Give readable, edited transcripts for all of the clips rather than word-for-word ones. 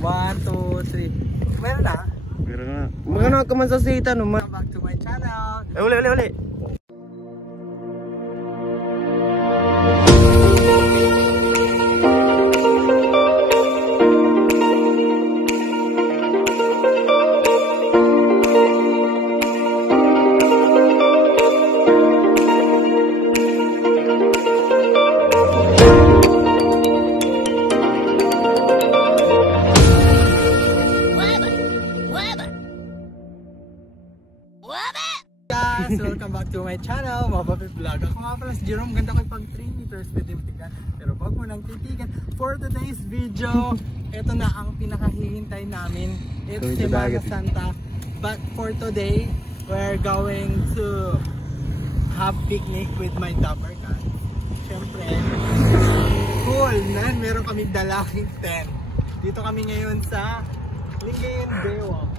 1, 2, 3. Meron na? Meron na. Magano ka man sa sita no? Welcome back to my channel. Uli. Welcome back to my channel, Mapapi Vlog. Ako nga pala si Jerome, ganda ko pag 3 meters pwede matigan. Pero wag mo nang titigan. For today's video, ito na ang pinakahihintay namin. It's Semana Santa. But for today, we're going to have picnic with my dapper cat. Siyempre, cool nan, meron kami dalaking tent. Dito kami ngayon sa Lingayen Baywalk,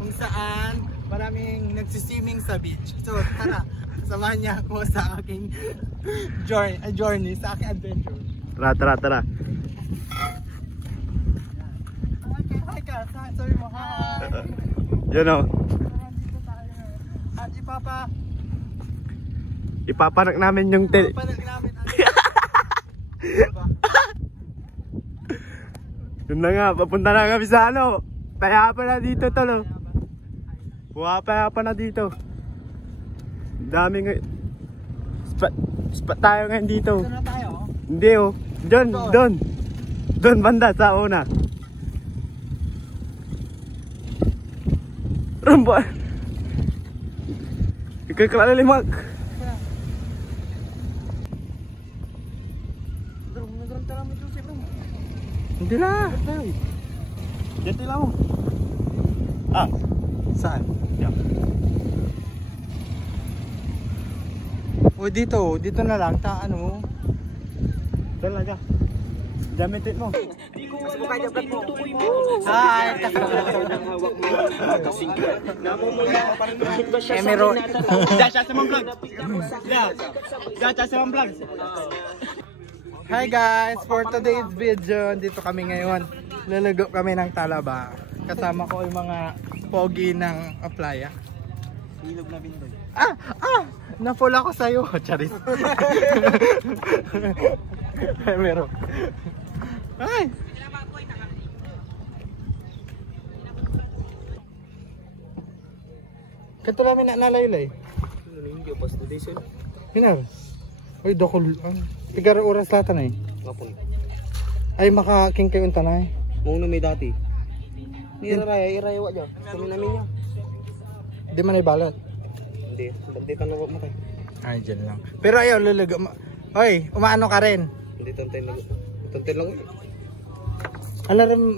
kung saan maraming nagsiswimming sa beach. So tara, samahan niya ako sa aking journey, sa aking adventure. Tara. Hi ka, sorry mo, hi. Yun o. Dito tayo. At Ipapanak namin yung tent. Ipapanak namin. Yun na nga, papunta na kami sa ano. Kaya pa na dito tolo. Buha pa na dito. Dami nga. Spot tayo ngayon dito. Dito na tayo? Hindi oh. Doon banda sa una. Rambo. Ikaw limak. Hindi lah. Dito lang mo. Ah. Saan? Yeah. O dito na lang, ano? Talaga. Gamitin mo. Hi! Emerald. Hi guys! For today's video, dito kami ngayon. Lalago kami ng Talaba. Kasama ko yung mga pogi ng Aplaya. Ilog na bindoy. Na-fall ako sa'yo. Charis. Meron. Ay! Kanto namin na nalaylay. Hindi pa studation. Hinar. Ay, dokol. Tigara oras lata na eh. Ngapon. Ay, makaking kayo unta na eh. Muna may dati. Iraya dyan. Kami namin niya. Di man ay balat. Hindi. Bagdi ka na mo tayo. Ay, dyan lang. Pero ayaw, lalaga. Oy, umaano ka rin? Hindi tonten lang. Tonten lang.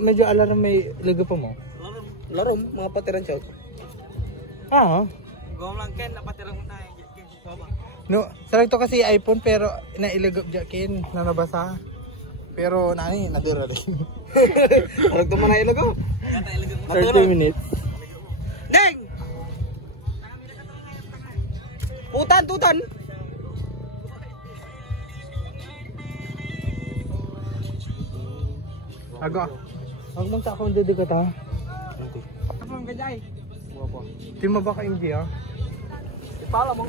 Medyo alarm may lago pa mo? Larom, mga patiran siya. Gawang lang Ken, napatiran mo tayo. No, sarag to kasi iPhone pero nailagop jakin na nabasa. Pero nani, nadira rin. Sarag to man na ilago. 30 minutes. Deng! Tutan! Aga. Ang mong takong dedikat ha. Ang gajay. Di mo ba ka India? Ipala mo.